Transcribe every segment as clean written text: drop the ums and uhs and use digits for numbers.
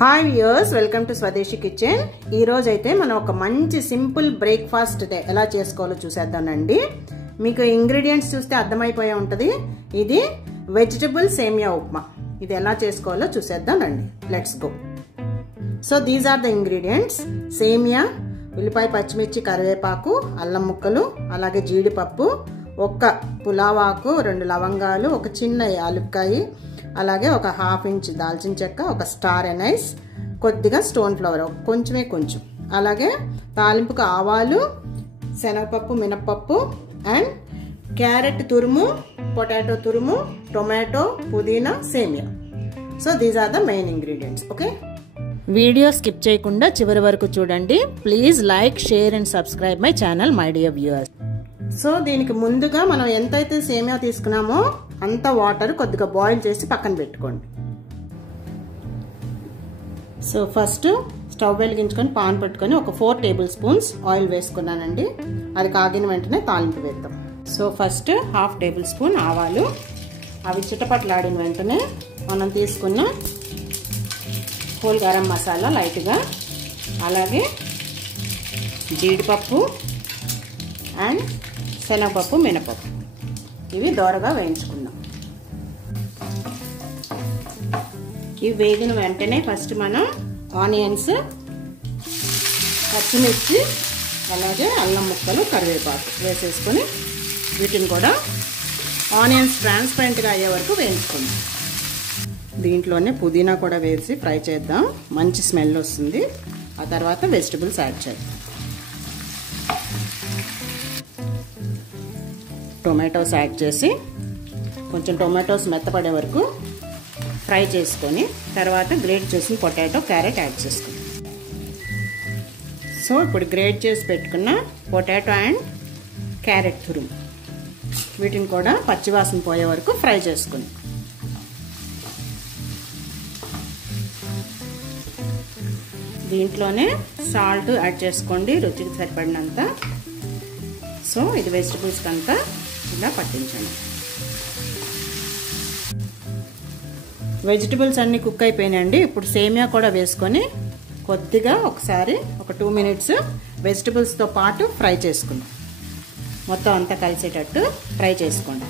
Hi viewers, welcome to స్వదేశీ kitchen. ఈ రోజు అయితే మనం ఒక మంచి సింపుల్ బ్రేక్ఫాస్ట్ ఎలా చేసుకోవాలో చూసేద్దామండి. మీకు ఇంగ్రీడియంట్స్ చూస్తే అర్థమైపోయే ఉంటుంది. ఇది వెజిటబుల్ సేమియా ఉప్మా. ఇది ఎలా చేసుకోవాలో చూసేద్దామండి. Let's go. So these are the ingredients: సేమియా, ఉల్లిపాయ, పచ్చిమిర్చి, కరివేపాకు, అల్లం ముక్కలు, అలాగే జీడిపప్పు, ఒక్క పులావాకు, 2 లవంగాలు, ఒక చిన్న యాలుక్కాయ, అలాగే ఒక ½ ఇంచ్ దాల్చిన చెక్క, ఒక స్టార్ ఎనైస్, కొద్దిగా స్టోన్ ఫ్లవర్ కొంచెం, అలాగే తాలింపుకు ఆవాలు, శనగపప్పు, మినప్పప్పు అండ్ క్యారెట్ తురుము, పొటాటో తురుము, టొమాటో, పుదీనా, సేమియా. So these are the main ingredients. Okay, video skip చేయకుండా చివరి వరకు చూడండి. Please like, share and subscribe my channel, my dear viewers. So దీనికి ముందుగా మనం ఎంతైతే సేమియా తీసుకున్నామో అంత వాటర్ కొద్దిగా బాయిల్ చేసి పక్కన పెట్టుకోండి. సో ఫస్ట్ స్టవ్ వెలిగించుకొని పాన్ పెట్టుకొని ఒక 4 టేబుల్ స్పూన్స్ ఆయిల్ వేసుకున్నానండి. అది కాగిన వెంటనే తాలింపు వేద్దాం. సో ఫస్ట్ ½ టేబుల్ స్పూన్ ఆవాలు, అవి చిటపట్లాడిన వెంటనే మనం తీసుకున్న హోల్ గరం మసాలా లైట్గా, అలాగే జీడిపప్పు అండ్ శనగపప్పు, మినపప్పు, ఇవి దోరగా వేయించుకుందాం. ఇవి వేగిన వెంటనే ఫస్ట్ మనం ఆనియన్స్, పచ్చిమిర్చి, అలాగే అల్లం ముక్కలు, కరివేపాకు వేసేసుకొని వీటిని కూడా ఆనియన్స్ ట్రాన్స్పరెంట్గా అయ్యే వరకు వేయించుకుందాం. దీంట్లోనే పుదీనా కూడా వేసి ఫ్రై చేద్దాం, మంచి స్మెల్ వస్తుంది. ఆ తర్వాత వెజిటబుల్స్ యాడ్ చేద్దాం. టొమాటోస్ యాడ్ చేసి కొంచెం టొమాటోస్ మెత్తపడే వరకు ఫ్రై చేసుకొని తర్వాత గ్రేట్ చేసిన పొటాటో, క్యారెట్ యాడ్ చేసుకుందాం. సో ఇప్పుడు గ్రేట్ చేసి పెట్టుకున్న పొటాటో అండ్ క్యారెట్ తురుము, వీటిని కూడా పచ్చివాసన పోయే వరకు ఫ్రై చేసుకుందాం. దీంట్లోనే సాల్ట్ యాడ్ చేసుకోండి, రుచికి సరిపడినంత. సో ఇది వెజిటబుల్స్ కంతా ఇలా పట్టించండి. వెజిటబుల్స్ అన్నీ కుక్ అయిపోయినాయండి. ఇప్పుడు సేమియా కూడా వేసుకొని కొద్దిగా ఒకసారి ఒక 2 మినిట్స్ వెజిటబుల్స్తో పాటు ఫ్రై చేసుకుందాం. మొత్తం అంతా కలిసేటట్టు ఫ్రై చేసుకోండి.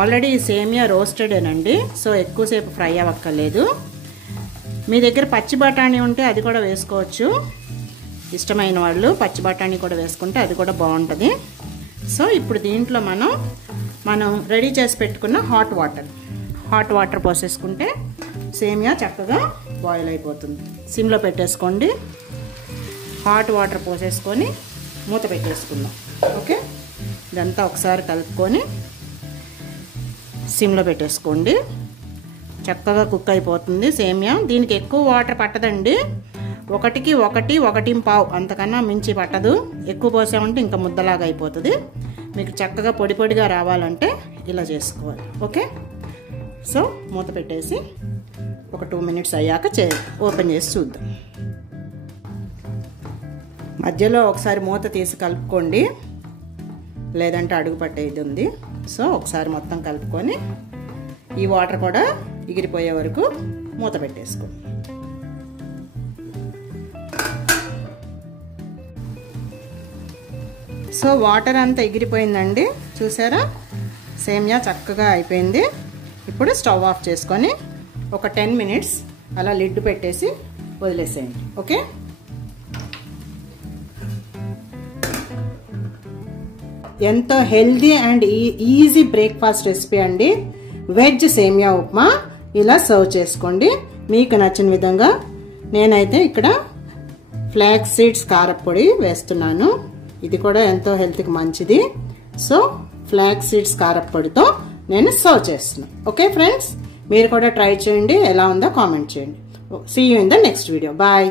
ఆల్రెడీ ఈ సేమియా రోస్టెడేనండి, సో ఎక్కువసేపు ఫ్రై అవ్వక్కర్లేదు. మీ దగ్గర పచ్చి బఠానీ ఉంటే అది కూడా వేసుకోవచ్చు. ఇష్టమైన వాళ్ళు పచ్చి బఠానీ కూడా వేసుకుంటే అది కూడా బాగుంటుంది. సో ఇప్పుడు దీంట్లో మనం రెడీ చేసి పెట్టుకున్న హాట్ వాటర్ పోసేసుకుంటే సేమియా చక్కగా బాయిల్ అయిపోతుంది. సిమ్లో పెట్టేసుకోండి. హాట్ వాటర్ పోసేసుకొని మూత పెట్టేసుకుందాం. ఓకే, ఇదంతా ఒకసారి కలుపుకొని సిమ్లో పెట్టేసుకోండి. చక్కగా కుక్ అయిపోతుంది సేమియా. దీనికి ఎక్కువ వాటర్ పట్టదండి, 1కి 1, 1.5 అంతకన్నా మించి పట్టదు. ఎక్కువ పోసామంటే ఇంకా ముద్దలాగా అయిపోతుంది. మీకు చక్కగా పొడి పొడిగా రావాలంటే ఇలా చేసుకోవాలి. ఓకే, సో మూత పెట్టేసి ఒక 2 మినిట్స్ అయ్యాక ఓపెన్ చేసి చూద్దాం. మధ్యలో ఒకసారి మూత తీసి కలుపుకోండి, లేదంటే అడుగు పట్టేది ఉంది. సో ఒకసారి మొత్తం కలుపుకొని ఈ వాటర్ కూడా ఎగిరిపోయే వరకు మూత పెట్టేసుకోండి. సో వాటర్ అంతా ఎగిరిపోయిందండి, చూసారా? సేమియా చక్కగా అయిపోయింది. ఇప్పుడు స్టవ్ ఆఫ్ చేసుకొని ఒక 10 మినిట్స్ అలా లిడ్ పెట్టేసి వదిలేసేయండి. ఓకే, ఎంతో healthy and easy breakfast recipe అండి. వెజ్ సేమియా ఉప్మా ఇలా సర్వ్ చేసుకోండి మీకు నచ్చిన విధంగా. నేనైతే ఇక్కడ ఫ్లాక్స్ సీడ్స్ కారపొడి వేస్తున్నాను. ఇది కూడా ఎంతో హెల్త్కి మంచిది. సో ఫ్లాక్స్ సీడ్స్ కారపొడితో నేను సర్వ్ చేస్తున్నాను. ఓకే ఫ్రెండ్స్, మీరు కూడా ట్రై చేయండి, ఎలా ఉందో కామెంట్ చేయండి. See you in the next video. Bye.